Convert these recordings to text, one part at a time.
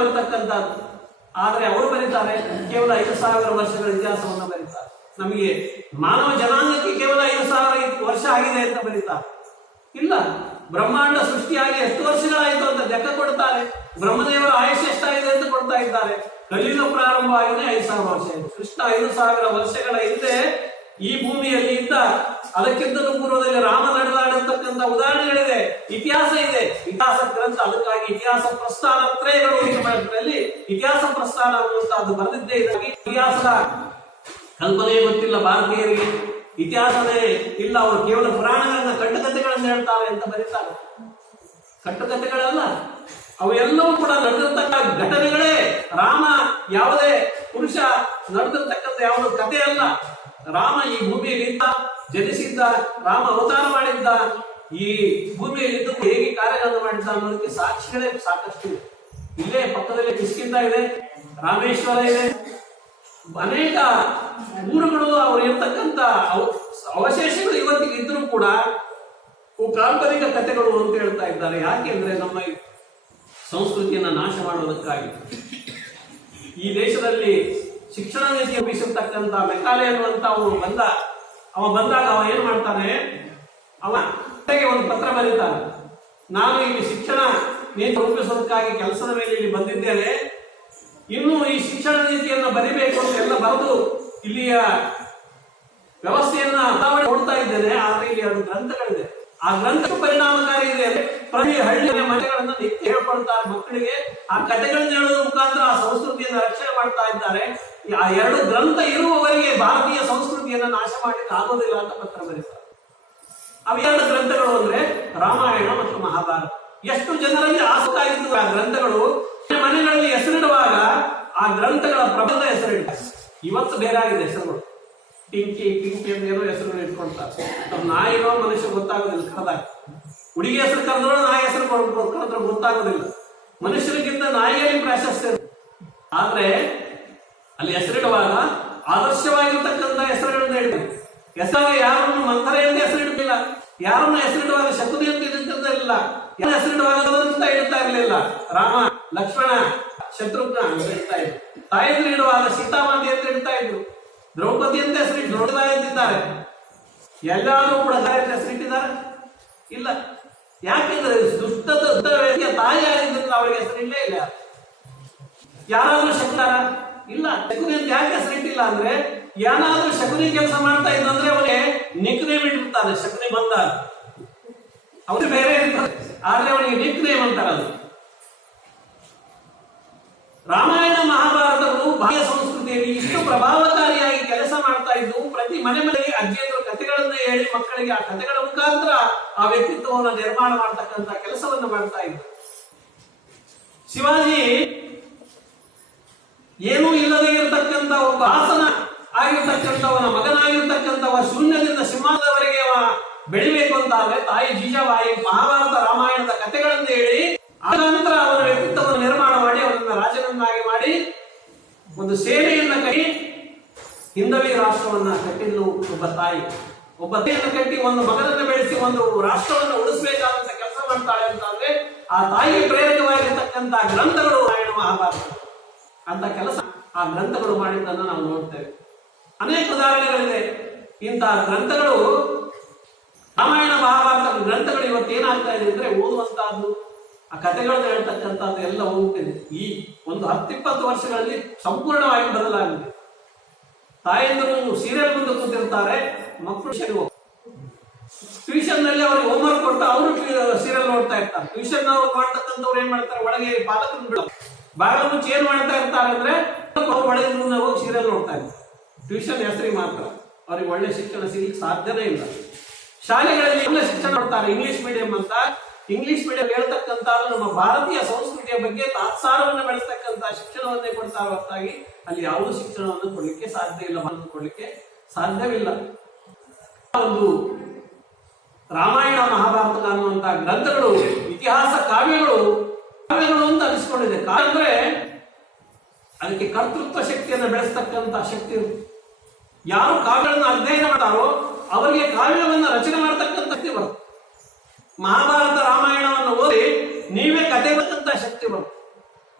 ಪ್ರಾಚೀನವಾಗಿರ್ತಕ್ಕಂಥದ್ದು. ಆದ್ರೆ ಅವರು ಬರೀತಾರೆ ಕೇವಲ 5,000 ವರ್ಷಗಳ ಇತಿಹಾಸವನ್ನು ಬರೀತಾರೆ. ನಮಗೆ ಮಾನವ ಜನಾಂಗಕ್ಕೆ ಕೇವಲ 5,000 ವರ್ಷ ಆಗಿದೆ ಅಂತ ಬರೀತಾರೆ. ಇಲ್ಲ, ಬ್ರಹ್ಮಾಂಡ ಸೃಷ್ಟಿಯಾಗಿ ಎಷ್ಟು ವರ್ಷಗಳಾಯಿತು ಅಂತ ಲೆಕ್ಕ ಕೊಡ್ತಾರೆ. ಬ್ರಹ್ಮದೇವರ ಆಯುಷ್ಯ ಎಷ್ಟಾಗಿದೆ ಅಂತ ಕೊಡ್ತಾ ಇದ್ದಾರೆ. ಕಲಿಯುಗ ಪ್ರಾರಂಭವಾಗಿದೆ 5,000 ವರ್ಷ ಆಯಿತು. ಕೃಷ್ಣ 5,000 ವರ್ಷಗಳ ಹಿಂದೆ ಈ ಭೂಮಿಯಲ್ಲಿ ಇದ್ದ. ಅದಕ್ಕಿಂತಲೂ ಪೂರ್ವದಲ್ಲಿ ರಾಮ ನಡೆದಾಡತಕ್ಕಂಥ ಉದಾಹರಣೆಗಳಿದೆ, ಇತಿಹಾಸ ಇದೆ, ಇತಿಹಾಸ ಗ್ರಂಥ. ಅದಕ್ಕಾಗಿ ಇತಿಹಾಸ ಪ್ರಸ್ಥಾನ ತ್ರಯಗಳು ಇತಿಹಾಸ ಪ್ರಸ್ಥಾನ ಅನ್ನುವಂತಹದ್ದು ಬರೆದಿದ್ದೇ ಇದಾಗಿ ಇತಿಹಾಸದ ಕಲ್ಪನೆ ಗೊತ್ತಿಲ್ಲ ಭಾರತೀಯರಿಗೆ, ಇತಿಹಾಸವೇ ಇಲ್ಲ. ಅವರು ಕೇವಲ ಪುರಾಣಗಳನ್ನ ಕಟ್ಟುಕಥೆಗಳನ್ನು ಹೇಳ್ತಾರೆ ಅಂತ ಬರೀತಾರೆ. ಕಟ್ಟುಕಥೆಗಳಲ್ಲ, ಅವು ಎಲ್ಲವೂ ಕೂಡ ನಡೆದಿರ್ತಕ್ಕ ಘಟನೆಗಳೇ. ರಾಮ ಯಾವುದೇ ಪುರುಷ ನಡೆದಿರ್ತಕ್ಕಂಥ ಯಾವುದೋ ಕಥೆ ಅಲ್ಲ. ರಾಮ ಈ ಭೂಮಿಯಲ್ಲಿ ಇದ್ದ, ಜನಿಸಿದ್ದ, ರಾಮ ಅವತಾರ ಮಾಡಿದ್ದ, ಈ ಭೂಮಿಯಲ್ಲಿ ಹೇಗೆ ಕಾರ್ಯಗಳನ್ನು ಮಾಡಿದ್ದ ಅನ್ನೋದಕ್ಕೆ ಸಾಕ್ಷಿಗಳೇ ಸಾಕಷ್ಟು ಇದೆ. ಇಲ್ಲೇ ಪಕ್ಕದಲ್ಲೇ ಕಿಷ್ಕಿಂಧ ಇದೆ, ರಾಮೇಶ್ವರ ಇದೆ, ಅನೇಕ ಊರುಗಳು ಅವರು ಇರ್ತಕ್ಕಂಥ ಅವಶೇಷಗಳು ಇವತ್ತಿಗೆ ಇದ್ರೂ ಕೂಡ ಕಾಲ್ಪನಿಕ ಕಥೆಗಳು ಅಂತ ಹೇಳ್ತಾ ಇದ್ದಾರೆ. ಯಾಕೆಂದ್ರೆ ನಮ್ಮ ಸಂಸ್ಕೃತಿಯನ್ನ ನಾಶ ಮಾಡುವುದಕ್ಕಾಗಿ. ಈ ದೇಶದಲ್ಲಿ ಶಿಕ್ಷಣ ನೀತಿ ರೂಪಿಸಿರ್ತಕ್ಕಂಥ ಮೆಕಾಲೆ ಅನ್ನುವಂತ ಅವ ಬಂದಾಗ ಅವ ಏನ್ ಮಾಡ್ತಾನೆ, ಅವ ಒಂದು ಪತ್ರ ಬರೀತಾನೆ. ನಾನು ಇಲ್ಲಿ ಶಿಕ್ಷಣ ನೀತಿ ರೂಪಿಸೋದಕ್ಕಾಗಿ ಕೆಲಸದ ಮೇಲೆ ಇಲ್ಲಿ ಬಂದಿದ್ದೇನೆ. ಇನ್ನು ಈ ಶಿಕ್ಷಣ ನೀತಿಯನ್ನ ಬರಿಬೇಕು ಅಂತ ಎಲ್ಲ ಬರೆದು ಇಲ್ಲಿಯ ವ್ಯವಸ್ಥೆಯನ್ನ ಕೊಡ್ತಾ ಇದ್ದೇನೆ. ಆದ್ರೆ ಇಲ್ಲಿ 2 ಗ್ರಂಥಗಳಿದೆ. ಆ ಗ್ರಂಥ ಪರಿಣಾಮಕಾರಿ ಇದೆ. ಪ್ರತಿ ಹಳ್ಳಿಯ ಮನೆಗಳನ್ನ ನಿತ್ಯ ಹೇಳ್ಕೊಳ್ತಾರೆ ಮಕ್ಕಳಿಗೆ. ಆ ಕಥೆಗಳನ್ನ ಹೇಳೋದ್ರ ಮುಖಾಂತರ ಆ ಸಂಸ್ಕೃತಿಯನ್ನ ರಕ್ಷಣೆ ಮಾಡ್ತಾ ಇದ್ದಾರೆ. ಆ 2 ಗ್ರಂಥ ಇರುವವರೆಗೆ ಭಾರತೀಯ ಸಂಸ್ಕೃತಿಯನ್ನ ನಾಶ ಮಾಡಲಿಕ್ಕೆ ಆಗೋದಿಲ್ಲ ಅಂತ ಪತ್ರ ಬರೀತಾರೆ. ಅವು 2 ಗ್ರಂಥಗಳು ಅಂದ್ರೆ ರಾಮಾಯಣ ಮತ್ತು ಮಹಾಭಾರತ. ಎಷ್ಟು ಜನರಲ್ಲಿ ಆಸಕ್ತಾಗಿದ್ದು ಆ ಗ್ರಂಥಗಳು. ಮನೆಗಳಲ್ಲಿ ಹೆಸರಿಡುವಾಗ ಆ ಗ್ರಂಥಗಳ ಪ್ರಬಂಧ ಹೆಸರಿಡ್ತಾರೆ. ಇವತ್ತು ಬೇರೆ ಆಗಿದೆ ಹೆಸರುಗಳು. ಪಿಂಕಿ ಅಂತ ಏನೋ ಹೆಸರುಗಳು ಇಟ್ಕೊಳ್ತಾರೆ. ನಾಯಿರೋ ಮನುಷ್ಯ ಗೊತ್ತಾಗೋದಿಲ್ಲ ಕರೆದಾಗ. ಹುಡುಗಿ ಹೆಸರು ಕರೆದ್ರು ನಾಯಿ ಹೆಸರು ಕರೆದ್ರು ಗೊತ್ತಾಗೋದಿಲ್ಲ. ಮನುಷ್ಯರಿಗಿಂತ ನಾಯಿಯಲ್ಲಿ ಪ್ರಾಶಸ್ತ್ಯ. ಆದ್ರೆ ಅಲ್ಲಿ ಹೆಸರಿಡುವಾಗ ಆದರ್ಶವಾಗಿರ್ತಕ್ಕಂಥ ಹೆಸರುಗಳನ್ನ ಹೇಳ್ತಾರೆ. ಹೆಸರಾಗ ಯಾರನ್ನು ಮಂಥರ ಅಂತ ಹೆಸರಿಡಲಿಲ್ಲ, ಯಾರನ್ನು ಹೆಸರಿಡುವಾಗ ಶಕುನಿ ಅಂತ ಇರ್ತಿರಲಿಲ್ಲ, ಯಾರ ಹೆಸರಿಡುವಾಗ ಇಡ್ತಾ ಇರಲಿಲ್ಲ. ರಾಮ, ಲಕ್ಷ್ಮಣ, ಶತ್ರುಘ್ನ ಅಂತ ಇಡ್ತಾ ಇದ್ರು. ತಾಯಂದ್ರು ಇಡುವಾಗ ಸೀತಾಮಾತೆ ಅಂತ ಇಡ್ತಾ ಇದ್ರು. ದ್ರೌಪದಿ ಅಂತ ಹೆಸರಿಟ್ಟು ದೊಡ್ಡದಾಯ ಅಂತಿದ್ದಾರೆ. ಎಲ್ಲಾದ್ರೂ ಕೂಡ ಹೆಸರಿಟ್ಟಿದ್ದಾರೆ ಇಲ್ಲ. ಯಾಕೆಂದ್ರೆ ದುಷ್ಟದ ವ್ಯಕ್ತಿಯ ತಾಯಿ ಆಗಿದ್ದರಿಂದ ಅವಳಿಗೆ ಹೆಸರಿಲ್ಲೇ ಇಲ್ಲ. ಯಾರಾದ್ರೂ ಶಕುನಾರ ಇಲ್ಲ. ಶಕುನಿ ಅಂತ ಯಾಕೆ ಹೆಸರಿಟ್ಟಿಲ್ಲ ಅಂದ್ರೆ, ಏನಾದ್ರೂ ಶಕುನಿ ಕೆಲಸ ಮಾಡ್ತಾ ಇದ್ದಂದ್ರೆ ಅವನಿಗೆ ನಿಕ್ ನೇಮ್ ಇಟ್ಟಿರ್ತಾನೆ. ಶಕುನಿ ಬಂದ ಅವ್ರು ಬೇರೆ ಇರ್ತಾರೆ, ಆದ್ರೆ ಅವನಿಗೆ ನಿಕ್ ನೇಮ್ ಅಂತಾರೆ. ಅದು ರಾಮಾಯಣ ಮಹಾಭಾರತಗಳು ಭಾರತೀಯ ಸಂಸ್ಕೃತಿಯಲ್ಲಿ ಇಷ್ಟು ಪ್ರಭಾವಕಾರಿಯಾಗಿ ಕೆಲಸ ಮಾಡ್ತಾ ಇದ್ದು. ಪ್ರತಿ ಮನೆಗೆ ಅಜ್ಜಿಯರು ಕಥೆಗಳನ್ನ ಹೇಳಿ ಮಕ್ಕಳಿಗೆ ಆ ಕಥೆಗಳ ಮುಖಾಂತರ ಆ ವ್ಯಕ್ತಿತ್ವವನ್ನು ನಿರ್ಮಾಣ ಮಾಡತಕ್ಕಂತ ಕೆಲಸವನ್ನು ಮಾಡ್ತಾ ಇದ್ರು. ಶಿವಾಜಿ ಏನೂ ಇಲ್ಲದೆ ಇರತಕ್ಕಂತ ಒಬ್ಬ ಹಾಸನ ಆಗಿರ್ತಕ್ಕಂಥವನ ಮಗನಾಗಿರ್ತಕ್ಕಂಥವ ಶೂನ್ಯದಿಂದ ಸಿಂಹದವರೆಗೆ ಅವ ಬೆಳಿಬೇಕು ಅಂತ ಆದ್ರೆ ತಾಯಿ ಜೀಜಾಬಾಯಿ ಮಹಾಭಾರತ ರಾಮಾಯಣದ ಕಥೆಗಳನ್ನು ಹೇಳಿ ಆ ನಂತರ ಅವನ ವ್ಯಕ್ತಿತ್ವವನ್ನು ನಿರ್ಮಾಣ ಮಾಡಿ ಅವರನ್ನ ರಾಜನನ್ನಾಗಿ ಮಾಡಿ ಒಂದು ಸೇನೆಯನ್ನ ಕಟ್ಟಿ ಹಿಂದವಿ ರಾಷ್ಟ್ರವನ್ನ ಕಟ್ಟಿದ್ದು ಒಬ್ಬ ತಾಯಿ. ಒಬ್ಬ ತಾಯಿಯನ್ನು ಕಟ್ಟಿ ಒಂದು ಮಗನನ್ನು ಬೆಳೆಸಿ ಒಂದು ರಾಷ್ಟ್ರವನ್ನು ಉಳಿಸಬೇಕಾದಂತ ಕೆಲಸ ಮಾಡ್ತಾಳೆ ಅಂತ ಅಂದ್ರೆ ಆ ತಾಯಿಗೆ ಪ್ರೇರಕವಾಗಿರ್ತಕ್ಕಂಥ ಗ್ರಂಥಗಳು ರಾಮಾಯಣ ಮಹಾಭಾರತ ಅಂತ ಕೆಲಸ ಆ ಗ್ರಂಥಗಳು ಮಾಡಿದ್ದನ್ನು ನಾವು ನೋಡ್ತೇವೆ. ಅನೇಕ ಉದಾಹರಣೆಗಳಿದೆ. ಇಂತಹ ಗ್ರಂಥಗಳು ರಾಮಾಯಣ ಮಹಾಭಾರತ ಗ್ರಂಥಗಳು ಇವತ್ತೇನಾಗ್ತಾ ಇದೆ ಅಂದ್ರೆ ಓದುವಂತಹದ್ದು, ಆ ಕಥೆಗಳನ್ನು ಹೇಳ್ತಕ್ಕಂಥದ್ದು ಎಲ್ಲ ಹೋಗ್ತಿದೆ. ಈ ಒಂದು 10-20 ವರ್ಷಗಳಲ್ಲಿ ಸಂಪೂರ್ಣವಾಗಿ ಬದಲಾಗಿದೆ. ತಾಯಂದಿರು ಸೀರಿಯಲ್ ಮುಂದೆ ಕೂತಿರ್ತಾರೆ, ಮಕ್ಕಳು ಟ್ಯೂಷನ್ ನಲ್ಲಿ ಅವ್ರಿಗೆ ಹೋಮ್ವರ್ಕ್ ಕೊಟ್ಟು ಅವರು ಸೀರಿಯಲ್ ನೋಡ್ತಾ ಇರ್ತಾರೆ. ಟ್ಯೂಷನ್ ಅವ್ರು ಮಾಡ್ತಕ್ಕಂಥವ್ರು ಏನ್ ಮಾಡ್ತಾರೆ, ಒಳಗೆ ಪಾಲಕರು ಬಿಡ ಬಾಗಿಲು ಮುಚ್ಚಿ ಏನ್ ಮಾಡ್ತಾ ಇರ್ತಾರೆ ಅಂದ್ರೆ ಒಳಗೆ ಹೋಗಿ ಸೀರಿಯಲ್ ನೋಡ್ತಾ ಇರ್ತಾರೆ. ಟ್ಯೂಷನ್ ಹೆಸರಿಗೆ ಮಾತ್ರ. ಅವ್ರಿಗೆ ಒಳ್ಳೆ ಶಿಕ್ಷಣ ಸಿಗ್ಲಿಕ್ಕೆ ಸಾಧ್ಯನೇ ಇಲ್ಲ. ಶಾಲೆಗಳಲ್ಲಿ ಒಳ್ಳೆ ಶಿಕ್ಷಣ ಕೊಡ್ತಾರೆ, ಇಂಗ್ಲಿಷ್ ಮೀಡಿಯಂ ಅಂತ. ಇಂಗ್ಲಿಷ್ ಮೀಡಿಯಂ ಹೇಳ್ತಕ್ಕಂಥ ನಮ್ಮ ಭಾರತೀಯ ಸಂಸ್ಕೃತಿಯ ಬಗ್ಗೆ ತಾತ್ಸಾರವನ್ನು ಬೆಳೆಸ್ತಕ್ಕಂಥ ಶಿಕ್ಷಣವನ್ನೇ ಕೊಡ್ತಾರೆ ಹೊರತಾಗಿ ಅಲ್ಲಿ ಯಾವುದೇ ಶಿಕ್ಷಣವನ್ನು ಕೊಡ್ಲಿಕ್ಕೆ ಸಾಧ್ಯ ಇಲ್ಲ, ಕೊಡ್ಲಿಕ್ಕೆ ಸಾಧ್ಯವಿಲ್ಲ. ಒಂದು ರಾಮಾಯಣ ಮಹಾಭಾರತ ಅನ್ನುವಂತ ಗ್ರಂಥಗಳು ಇತಿಹಾಸ ಕಾವ್ಯಗಳು ಅಂತ ಅನಿಸ್ಕೊಂಡಿದೆ. ಅಂದ್ರೆ ಅದಕ್ಕೆ ಕರ್ತೃತ್ವ ಶಕ್ತಿಯನ್ನು ಬೆಳೆಸ್ತಕ್ಕಂಥ ಶಕ್ತಿ ಇರುತ್ತೆ. ಯಾರು ಕಾವ್ಯಗಳನ್ನು ಅಧ್ಯಯನ ಮಾಡ್ತಾರೋ ಅವರಿಗೆ ಕಾವ್ಯವನ್ನ ರಚನೆ ಮಾಡತಕ್ಕಂಥ ಶಕ್ತಿ ಬರುತ್ತೆ. ಮಹಾಭಾರತ ರಾಮಾಯಣವನ್ನು ಓದಿ ನೀವೇ ಕಥೆ ಬರ್ತಕ್ಕಂಥ ಶಕ್ತಿ ಬರುತ್ತೆ.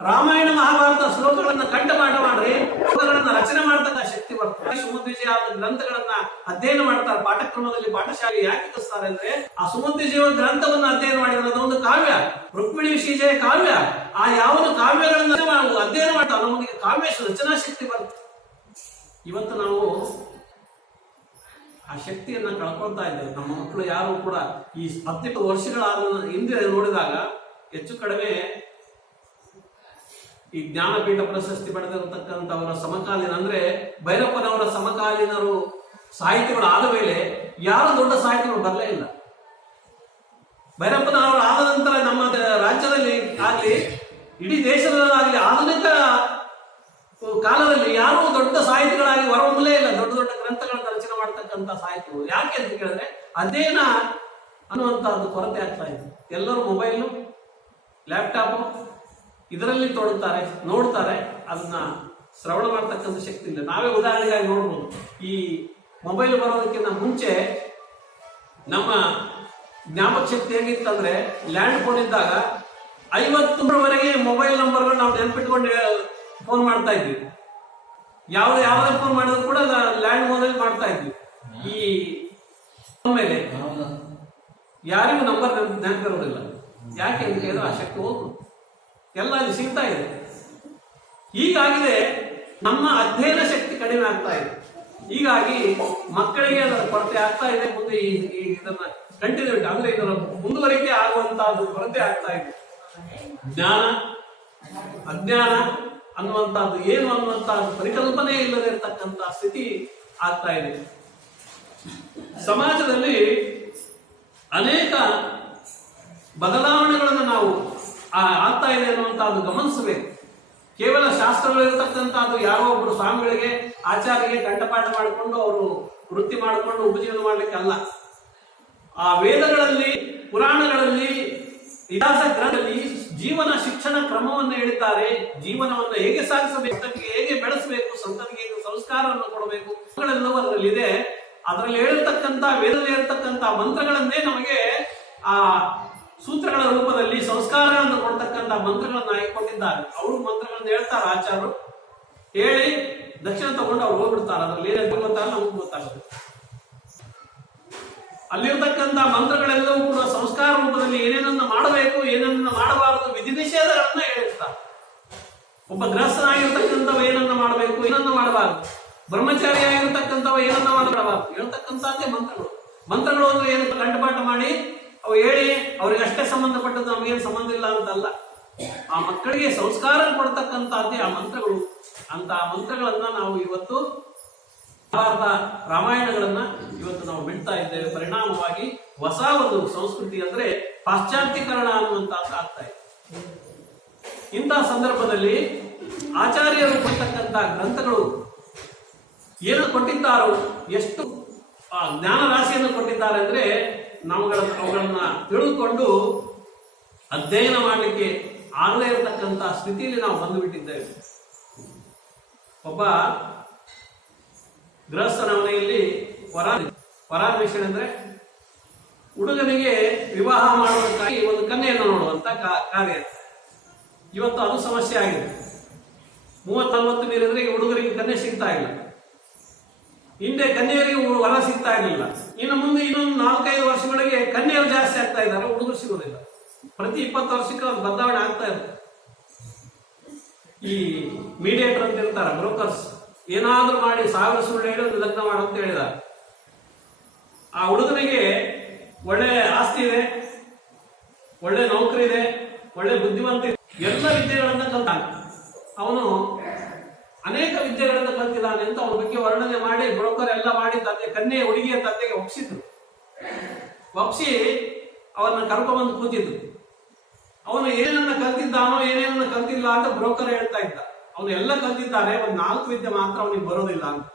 ರಾಮಾಯಣ ಮಹಾಭಾರತ ಶ್ಲೋಕಗಳನ್ನ ಕಂಠಪಾಠ ಮಾಡ್ರಿ, ಶ್ಲೋಕಗಳನ್ನ ರಚನೆ ಮಾಡ್ತಕ್ಕ ಶಕ್ತಿ ಬರ್ತದೆ. ಸುಮಧ್ವಿಜಯಾದ ಗ್ರಂಥಗಳನ್ನ ಅಧ್ಯಯನ ಮಾಡ್ತಾರೆ. ಪಾಠಕ್ರಮದಲ್ಲಿ ಪಾಠಶಾಲೆ ಯಾಕೆ ಕಲಿಸ್ತಾರೆ ಅಂದ್ರೆ ಆ ಸುಮಧ್ವಿಜಯ ಗ್ರಂಥವನ್ನ ಅಧ್ಯಯನ ಮಾಡಿದ್ರೆ ಅದೊಂದು ಕಾವ್ಯ, ರುಕ್ಮಿಣಿ ವಿಷಯ ಕಾವ್ಯ. ಆ ಯಾವನು ಕಾವ್ಯಗಳನ್ನ ಅಧ್ಯಯನ ಮಾಡ್ತಾರೆ ನಮಗೆ ಕಾವ್ಯ ರಚನಾ ಶಕ್ತಿ ಬರುತ್ತೆ. ಇವತ್ತು ನಾವು ಆ ಶಕ್ತಿಯನ್ನ ಕಳ್ಕೊಳ್ತಾ ಇದ್ದೇವೆ. ನಮ್ಮ ಮಕ್ಕಳು ಯಾರು ಕೂಡ ಈ 10 ವರ್ಷಗಳಾದ ಹಿಂದೆ ನೋಡಿದಾಗ ಹೆಚ್ಚು ಕಡಿಮೆ ಈ ಜ್ಞಾನಪೀಠ ಪ್ರಶಸ್ತಿ ಪಡೆದಿರತಕ್ಕಂಥವರ ಸಮಕಾಲೀನ ಅಂದ್ರೆ ಭೈರಪ್ಪನವರ ಸಮಕಾಲೀನರು ಸಾಹಿತಿಗಳು ಆದ ಮೇಲೆ ಯಾರು ದೊಡ್ಡ ಸಾಹಿತಿಗಳು ಬರಲೇ ಇಲ್ಲ. ಭೈರಪ್ಪನವರು ಆದ ನಂತರ ನಮ್ಮ ರಾಜ್ಯದಲ್ಲಿ ಆಗ್ಲಿ ಇಡೀ ದೇಶದಲ್ಲಾಗಲಿ ಆಧುನಿಕ ಕಾಲದಲ್ಲಿ ಯಾರೂ ದೊಡ್ಡ ಸಾಹಿತಿಗಳಾಗಿ ಹೊರಹೊಮ್ಮಲೇ ಇಲ್ಲ. ದೊಡ್ಡ ದೊಡ್ಡ ಗ್ರಂಥಗಳನ್ನ ರಚನೆ ಮಾಡ್ತಕ್ಕಂಥ ಸಾಹಿತಿಗಳು ಯಾಕೆ ಅಂತ ಕೇಳಿದ್ರೆ ಅಧ್ಯಯನ ಅನ್ನುವಂಥದ್ದು ಕೊರತೆ ಆಗ್ತಾ ಇದೆ. ಎಲ್ಲರೂ ಮೊಬೈಲು, ಲ್ಯಾಪ್ಟಾಪ್ ಇದರಲ್ಲಿ ತೊಡುತ್ತಾರೆ, ನೋಡ್ತಾರೆ, ಅದನ್ನ ಶ್ರವಣ ಮಾಡ್ತಕ್ಕಂಥ ಶಕ್ತಿ ಇಲ್ಲ. ನಾವೇ ಉದಾಹರಣೆಗಾಗಿ ನೋಡ್ಬೋದು, ಈ ಮೊಬೈಲ್ ಬರೋದಕ್ಕಿಂತ ಮುಂಚೆ ನಮ್ಮ ಜ್ಞಾಪಕ ಶಕ್ತಿ ಹೇಗಿತ್ತಂದ್ರೆ ಲ್ಯಾಂಡ್ ಫೋನ್ ಇದ್ದಾಗ 50ವರೆಗೆ ಮೊಬೈಲ್ ನಂಬರ್ಗಳು ನಾವು ನೆನ್ಪಿಟ್ಕೊಂಡು ಫೋನ್ ಮಾಡ್ತಾ ಇದ್ವಿ. ಯಾವುದೇ ಫೋನ್ ಮಾಡಿದ್ರು ಕೂಡ ಲ್ಯಾಂಡ್ ಫೋನಲ್ಲಿ ಮಾಡ್ತಾ ಇದ್ವಿ. ಈ ಮೇಲೆ ಯಾರಿಗೂ ನಂಬರ್ ನೆನಪಿರೋದಿಲ್ಲ. ಯಾಕೆ ಅಂತ ಹೇಳಿದ್ರೆ ಆ ಶಕ್ತಿ ಹೋಗ್ಬೋದು, ಎಲ್ಲ ಅಲ್ಲಿ ಸಿಗ್ತಾ ಇದೆ. ಹೀಗಾಗಿದೆ ನಮ್ಮ ಅಧ್ಯಯನ ಶಕ್ತಿ ಕಡಿಮೆ ಆಗ್ತಾ ಇದೆ. ಹೀಗಾಗಿ ಮಕ್ಕಳಿಗೆ ಅದರ ಕೊರತೆ ಆಗ್ತಾ ಇದೆ. ಮುಂದೆ ಇದನ್ನ ಕಂಟಿನ್ಯೂಟಿ ಅಂದ್ರೆ ಇದರ ಮುಂದುವರಿಕೆ ಆಗುವಂತಹದ್ದು ಕೊರತೆ ಆಗ್ತಾ ಇದೆ. ಜ್ಞಾನ ಅಜ್ಞಾನ ಅನ್ನುವಂಥದ್ದು ಏನು ಅನ್ನುವಂಥದ್ದು ಪರಿಕಲ್ಪನೆ ಇಲ್ಲದೆ ಇರತಕ್ಕಂಥ ಸ್ಥಿತಿ ಆಗ್ತಾ ಇದೆ. ಸಮಾಜದಲ್ಲಿ ಅನೇಕ ಬದಲಾವಣೆಗಳನ್ನು ನಾವು ಆಗ್ತಾ ಇದೆ ಅನ್ನುವಂಥದ್ದು ಗಮನಿಸಬೇಕು. ಕೇವಲ ಶಾಸ್ತ್ರಗಳಿರತಕ್ಕಂಥದ್ದು ಯಾರೋ ಒಬ್ಬರು ಸ್ವಾಮಿಗಳಿಗೆ ಆಚಾರ್ಯರಿಗೆ ಕಂಠಪಾಠ ಮಾಡಿಕೊಂಡು ಅವರು ವೃತ್ತಿ ಮಾಡಿಕೊಂಡು ಉಪಜೀವನ ಮಾಡಲಿಕ್ಕೆ ಅಲ್ಲ. ಆ ವೇದಗಳಲ್ಲಿ, ಪುರಾಣಗಳಲ್ಲಿ, ಇತಿಹಾಸ ಗ್ರಂಥದಲ್ಲಿ ಜೀವನ ಶಿಕ್ಷಣ ಕ್ರಮವನ್ನು ಹೇಳಿದ್ದಾರೆ. ಜೀವನವನ್ನು ಹೇಗೆ ಸಾಗಿಸಬೇಕು, ಹೇಗೆ ಬೆಳೆಸಬೇಕು, ಸಂತನಿಗೆ ಹೇಗೆ ಸಂಸ್ಕಾರವನ್ನು ಕೊಡಬೇಕು ಎಲ್ಲವೂ ಅದರಲ್ಲಿದೆ. ಅದರಲ್ಲಿ ಹೇಳಿರ್ತಕ್ಕಂಥ ವೇದದಲ್ಲಿ ಇರತಕ್ಕಂಥ ಮಂತ್ರಗಳನ್ನೇ ನಮಗೆ ಆ ಸೂತ್ರಗಳ ರೂಪದಲ್ಲಿ ಸಂಸ್ಕಾರಗಳನ್ನು ಕೊಡ್ತಕ್ಕಂಥ ಮಂತ್ರಗಳನ್ನು ಕೊಟ್ಟಿದ್ದಾರೆ. ಅವರು ಮಂತ್ರಗಳನ್ನು ಹೇಳ್ತಾರೆ ಆಚಾರ್ಯರು, ಹೇಳಿ ದಕ್ಷಿಣ ತಗೊಂಡು ಅವ್ರು ಹೋಗ್ಬಿಡ್ತಾರೆ. ಅದ್ರಲ್ಲಿ ಏನೇನು ಗೊತ್ತಾಗ ನಮ್ಗೆ ಗೊತ್ತಾಗುತ್ತೆ. ಅಲ್ಲಿರ್ತಕ್ಕಂಥ ಮಂತ್ರಗಳೆಲ್ಲವೂ ಕೂಡ ಸಂಸ್ಕಾರ ರೂಪದಲ್ಲಿ ಏನೇನನ್ನ ಮಾಡಬೇಕು, ಏನನ್ನ ಮಾಡಬಾರದು, ವಿಧಿ ನಿಷೇಧಗಳನ್ನ ಹೇಳಿರ್ತಾರೆ. ಒಬ್ಬ ಗೃಹಸ್ಥನಾಗಿರ್ತಕ್ಕಂಥವ ಏನನ್ನ ಮಾಡಬೇಕು, ಏನನ್ನ ಮಾಡಬಾರದು, ಬ್ರಹ್ಮಚಾರಿ ಆಗಿರ್ತಕ್ಕಂಥವ ಏನನ್ನ ಮಾಡಬಾರದು ಹೇಳ್ತಕ್ಕಂಥದ್ದೇ ಮಂತ್ರಗಳು. ಮಂತ್ರಗಳು ಅಂದ್ರೆ ಏನು, ಕಂಠಪಾಠ ಮಾಡಿ ಅವು ಹೇಳಿ ಅವ್ರಿಗೆ ಅಷ್ಟೇ ಸಂಬಂಧಪಟ್ಟದ್ದು, ನಮಗೇನು ಸಂಬಂಧ ಇಲ್ಲ ಅಂತಲ್ಲ. ಆ ಮಕ್ಕಳಿಗೆ ಸಂಸ್ಕಾರ ಕೊಡ್ತಕ್ಕಂಥದ್ದೇ ಆ ಮಂತ್ರಗಳು. ಅಂತ ಮಂತ್ರಗಳನ್ನ ನಾವು ಇವತ್ತು ಭಾರತ ರಾಮಾಯಣಗಳನ್ನ ಇವತ್ತು ನಾವು ಬಿಡ್ತಾ ಇದ್ದೇವೆ. ಪರಿಣಾಮವಾಗಿ ಹೊಸ ಒಂದು ಸಂಸ್ಕೃತಿ ಅಂದ್ರೆ ಪಾಶ್ಚಾತ್ಯೀಕರಣ ಅನ್ನುವಂಥದ್ದು ಆಗ್ತಾ ಇದೆ. ಇಂತಹ ಸಂದರ್ಭದಲ್ಲಿ ಆಚಾರ್ಯರು ಕೊಡ್ತಕ್ಕಂಥ ಗ್ರಂಥಗಳು ಏನು ಕೊಟ್ಟಿದ್ದಾರೋ, ಎಷ್ಟು ಜ್ಞಾನ ರಾಶಿಯನ್ನು ಕೊಟ್ಟಿದ್ದಾರೆ ಅಂದ್ರೆ ಅವುಗಳನ್ನ ತಿಳಿದುಕೊಂಡು ಅಧ್ಯಯನ ಮಾಡಲಿಕ್ಕೆ ಆಗದೇ ಇರತಕ್ಕಂಥ ಸ್ಥಿತಿಯಲ್ಲಿ ನಾವು ಬಂದುಬಿಟ್ಟಿದ್ದೇವೆ. ಒಬ್ಬ ಗೃಹಸ್ಥನ ಮನೆಯಲ್ಲಿ ವರಾನ್ವೇಷಣೆ ಅಂದ್ರೆ ಹುಡುಗನಿಗೆ ವಿವಾಹ ಮಾಡುವುದಕ್ಕಾಗಿ ಒಂದು ಕನ್ಯೆಯನ್ನು ನೋಡುವಂತ ಕಾರ್ಯ. ಇವತ್ತು ಅದು ಸಮಸ್ಯೆ ಆಗಿದೆ. 30-40 ಮೀರಿದ್ರೆ ಹುಡುಗರಿಗೆ ಕನ್ಯೆ ಸಿಗ್ತಾ ಇಲ್ಲ. ಹಿಂದೆ ಕನ್ಯೆಯರಿಗೆ ವರ ಸಿಗ್ತಾ ಇರಲಿಲ್ಲ. ಇನ್ನು ಮುಂದೆ ಇನ್ನೊಂದು 4-5 ವರ್ಷಗಳಿಗೆ ಕನ್ಯೆಯರು ಜಾಸ್ತಿ ಆಗ್ತಾ ಇದ್ದಾರೆ, ಹುಡುಗರು ಸಿಗೋದಿಲ್ಲ. ಪ್ರತಿ 20 ವರ್ಷಕ್ಕೆ ಬದಲಾವಣೆ ಆಗ್ತಾ ಇರುತ್ತೆ. ಈ ಮೀಡಿಯೇಟರ್ ಅಂತ ಇರ್ತಾರೆ, ಬ್ರೋಕರ್ಸ್, ಏನಾದ್ರೂ ಮಾಡಿ 1000 ಸುಳ್ಳು ಹೇಳಿ ಒಂದು ಲಗ್ನ ಮಾಡಂತ ಹೇಳಿದ್ದಾರೆ. ಆ ಹುಡುಗನಿಗೆ ಒಳ್ಳೆ ಆಸ್ತಿ ಇದೆ, ಒಳ್ಳೆ ನೌಕರಿ ಇದೆ, ಒಳ್ಳೆ ಬುದ್ಧಿವಂತ ಇದೆ, ಎಲ್ಲ ವಿದ್ಯೆಗಳನ್ನ ಕಲ್ತಾನೆ. ಅವನು ಅನೇಕ ವಿದ್ಯೆಗಳನ್ನ ಕಲ್ತಿದ್ದಾನೆ ಅಂತ ಅವನ ಬಗ್ಗೆ ವರ್ಣನೆ ಮಾಡಿ ಬ್ರೋಕರ್ ಎಲ್ಲ ಮಾಡಿ ಕನ್ಯೆ ಹುಡುಗಿಯ ತಂದೆಗೆ ಒಪ್ಪಿಸಿದ್ರು. ಒಪ್ಪಿಸಿ ಅವನ್ನ ಕರ್ಕೊಂಡ್ಬಂದು ಕೂತಿದ್ರು. ಅವನು ಏನನ್ನ ಕಲ್ತಿದ್ದಾನೋ ಏನೇನನ್ನ ಕಲ್ತಿಲ್ಲ ಅಂತ ಬ್ರೋಕರ್ ಹೇಳ್ತಾ ಇದ್ದ. ಅವನು ಎಲ್ಲ ಕಲ್ತಿದ್ದಾನೆ, ಒಂದು 4 ವಿದ್ಯೆ ಮಾತ್ರ ಅವನಿಗೆ ಬರೋದಿಲ್ಲ ಅಂತ.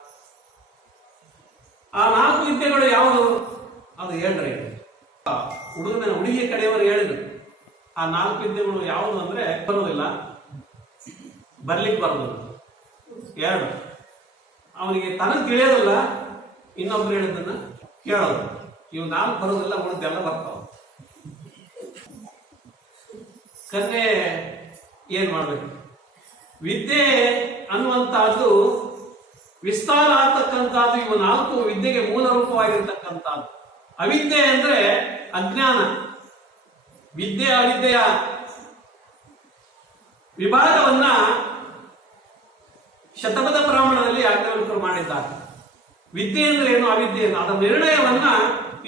ಆ 4 ವಿದ್ಯೆಗಳು ಯಾವುದು ಅದು ಹೇಳ್ರಿ. ಹುಡುಗಿಯ ಕಡೆಯವರು ಹೇಳಿದ್ರು. ಆ 4 ವಿದ್ಯೆಗಳು ಯಾವುದು ಅಂದ್ರೆ ಬರೋದಿಲ್ಲ, ಬರ್ಲಿಕ್ಕೆ ಬರೋದಿಲ್ಲ. 2 ಅವನಿಗೆ ತನಗೆ ತಿಳಿಯೋದಿಲ್ಲ, ಇನ್ನೊಬ್ರು ಹೇಳಿದ್ದನ್ನ ಕೇಳೋದು. ಇವ್ 4 ಬರೋದಿಲ್ಲ, ಉಳಿದೆಲ್ಲ ಬರ್ತಾವ. ಕನ್ಯೆ ಏನ್ ಮಾಡ್ಬೇಕು? ವಿದ್ಯೆ ಅನ್ನುವಂತಹದ್ದು ವಿಸ್ತಾರ ಆಗ್ತಕ್ಕಂಥದ್ದು. ಇವು 4 ವಿದ್ಯೆಗೆ ಮೂಲ ರೂಪವಾಗಿರ್ತಕ್ಕಂಥದ್ದು. ಅವಿದ್ಯೆ ಅಂದ್ರೆ ಅಜ್ಞಾನ. ವಿದ್ಯೆ ಅವಿದ್ಯೆಯ ವಿಭಾಗವನ್ನ ಶತಪಥ ಬ್ರಾಹ್ಮಣದಲ್ಲಿ ಯಾಜ್ಞವಲ್ಕ್ಯರು ಮಾಡಿದ್ದಾರೆ. ವಿದ್ಯೆ ಅಂದ್ರೆ ಏನು, ಅವಿದ್ಯೆ ಏನು, ಅದರ ನಿರ್ಣಯವನ್ನ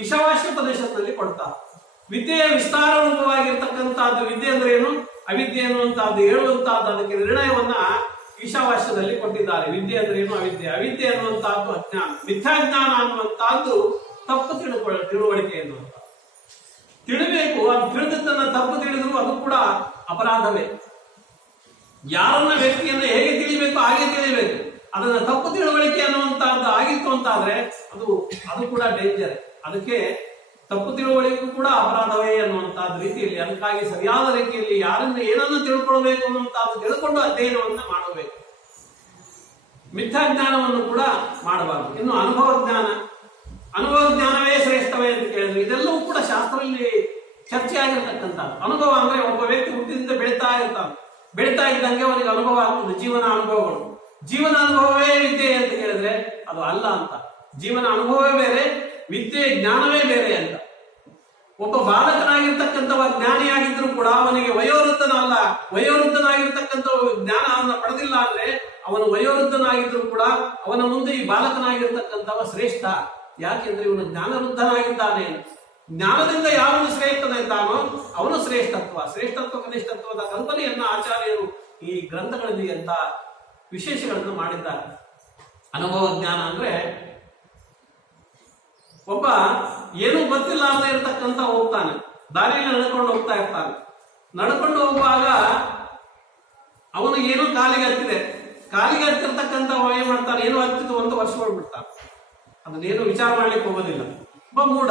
ಈಶಾವಾಸ್ಯೋಪನಿಷತ್ನಲ್ಲಿ ಕೊಡ್ತಾರೆ. ವಿದ್ಯೆಯ ವಿಸ್ತಾರ ರೂಪವಾಗಿರ್ತಕ್ಕಂಥದ್ದು ವಿದ್ಯೆ ಅಂದ್ರೆ ಏನು, ಅವಿದ್ಯೆ ಅನ್ನುವಂತಹದ್ದು ಹೇಳುವಂತಹದ್ದು, ಅದಕ್ಕೆ ನಿರ್ಣಯವನ್ನ ಈಶಾವಾಸ್ಯದಲ್ಲಿ ಕೊಟ್ಟಿದ್ದಾರೆ. ವಿದ್ಯೆ ಅಂದ್ರೆ ಏನು, ಅವಿದ್ಯೆ. ಅವಿದ್ಯೆ ಅನ್ನುವಂತಹದ್ದು ಅಜ್ಞಾನ. ಮಿಥ್ಯಾಜ್ಞಾನ ಅನ್ನುವಂತಹದ್ದು ತಪ್ಪು ತಿಳುವಳಿಕೆ ಎನ್ನುವಂತ. ತಿಳಿಬೇಕು, ಅದು ತಿಳಿದದ್ದನ್ನ ತಪ್ಪು ತಿಳಿದ್ರು ಅದು ಕೂಡ ಅಪರಾಧವೇ. ಯಾರನ್ನ ವ್ಯಕ್ತಿಯನ್ನ ಹೇಗೆ ತಿಳಿಬೇಕು ಹಾಗೆ ತಿಳಿಬೇಕು. ಅದನ್ನ ತಪ್ಪು ತಿಳುವಳಿಕೆ ಅನ್ನುವಂತಹದ್ದು ಆಗಿತ್ತು ಅಂತಾದ್ರೆ ಅದು ಕೂಡ ಡೇಂಜರ್. ಅದಕ್ಕೆ ತಪ್ಪು ತಿಳುವಳಿಕೆ ಕೂಡ ಅಪರಾಧವೇ ಅನ್ನುವಂತಹದ್ದು ರೀತಿಯಲ್ಲಿ, ಅದಕ್ಕಾಗಿ ಸರಿಯಾದ ರೀತಿಯಲ್ಲಿ ಯಾರನ್ನ ಏನನ್ನು ತಿಳ್ಕೊಳ್ಬೇಕು ಅನ್ನುವಂತಹದ್ದು ತಿಳ್ಕೊಂಡು ಅಧ್ಯಯನವನ್ನ ಮಾಡಬೇಕು. ಮಿಥ್ಯಾಜ್ಞಾನವನ್ನು ಕೂಡ ಮಾಡಬಾರದು. ಇನ್ನು ಅನುಭವ ಜ್ಞಾನವೇ ಶ್ರೇಷ್ಠವೇ ಅಂತ ಕೇಳಿದ್ರೆ ಇದೆಲ್ಲವೂ ಕೂಡ ಶಾಸ್ತ್ರದಲ್ಲಿ ಚರ್ಚೆ ಆಗಿರ್ತಕ್ಕಂಥದ್ದು. ಅನುಭವ ಅಂದ್ರೆ ಒಬ್ಬ ವ್ಯಕ್ತಿ ಹುಟ್ಟಿದಿಂದ ಬೆಳೀತಾ ಇದ್ದಂಗೆ ಅವನಿಗೆ ಅನುಭವ ಆಗ್ತದೆ. ಜೀವನ ಅನುಭವವೇ ವಿದ್ಯೆ ಅಂತ ಕೇಳಿದ್ರೆ ಅದು ಅಲ್ಲ ಅಂತ. ಜೀವನ ಅನುಭವವೇ ಬೇರೆ, ವಿದ್ಯೆ ಜ್ಞಾನವೇ ಬೇರೆ ಅಂತ. ಒಬ್ಬ ಬಾಲಕನಾಗಿರ್ತಕ್ಕಂಥವ ಜ್ಞಾನಿಯಾಗಿದ್ರು ಕೂಡ ಅವನಿಗೆ ವಯೋವೃದ್ಧನಾಗಿರ್ತಕ್ಕಂಥ ಜ್ಞಾನವನ್ನು ಪಡೆದಿಲ್ಲ ಅಂದ್ರೆ ಅವನು ವಯೋವೃದ್ಧನಾಗಿದ್ರು ಕೂಡ ಅವನ ಮುಂದೆ ಈ ಬಾಲಕನಾಗಿರ್ತಕ್ಕಂಥವ ಶ್ರೇಷ್ಠ. ಯಾಕೆಂದ್ರೆ ಇವನು ಜ್ಞಾನವೃದ್ಧನಾಗಿದ್ದಾನೆ. ಜ್ಞಾನದಿಂದ ಯಾವನು ಶ್ರೇಷ್ಠನಿದ್ದಾನೋ ಅವನು ಶ್ರೇಷ್ಠತ್ವ ಕನಿಷ್ಠತ್ವದ ಕಲ್ಪನೆಯನ್ನ ಆಚಾರ್ಯರು ಈ ಗ್ರಂಥಗಳಲ್ಲಿ ಅಂತ ವಿಶೇಷಗಳನ್ನು ಮಾಡಿದ್ದಾರೆ. ಅನುಭವ ಜ್ಞಾನ ಅಂದ್ರೆ ಒಬ್ಬ ಏನೂ ಗೊತ್ತಿಲ್ಲ ಅಂತ ಇರ್ತಕ್ಕಂಥ ಹೋಗ್ತಾನೆ, ದಾರಿಯಲ್ಲಿ ನಡ್ಕೊಂಡು ಹೋಗ್ತಾ ಇರ್ತಾನೆ. ನಡ್ಕೊಂಡು ಹೋಗುವಾಗ ಅವನು ಏನೋ ಕಾಲಿಗೆ ಹತ್ತಿರ್ತಕ್ಕಂಥ ಏನ್ ಮಾಡ್ತಾನೆ, ಏನೋ ಹತ್ತಿದ್ದು ಒಂದು ವರ್ಷ ಹೊಡ್ಬಿಡ್ತಾನೆ. ಅದನ್ನೇನು ವಿಚಾರ ಮಾಡ್ಲಿಕ್ಕೆ ಹೋಗೋದಿಲ್ಲ. ಒಬ್ಬ ಮೂಢ.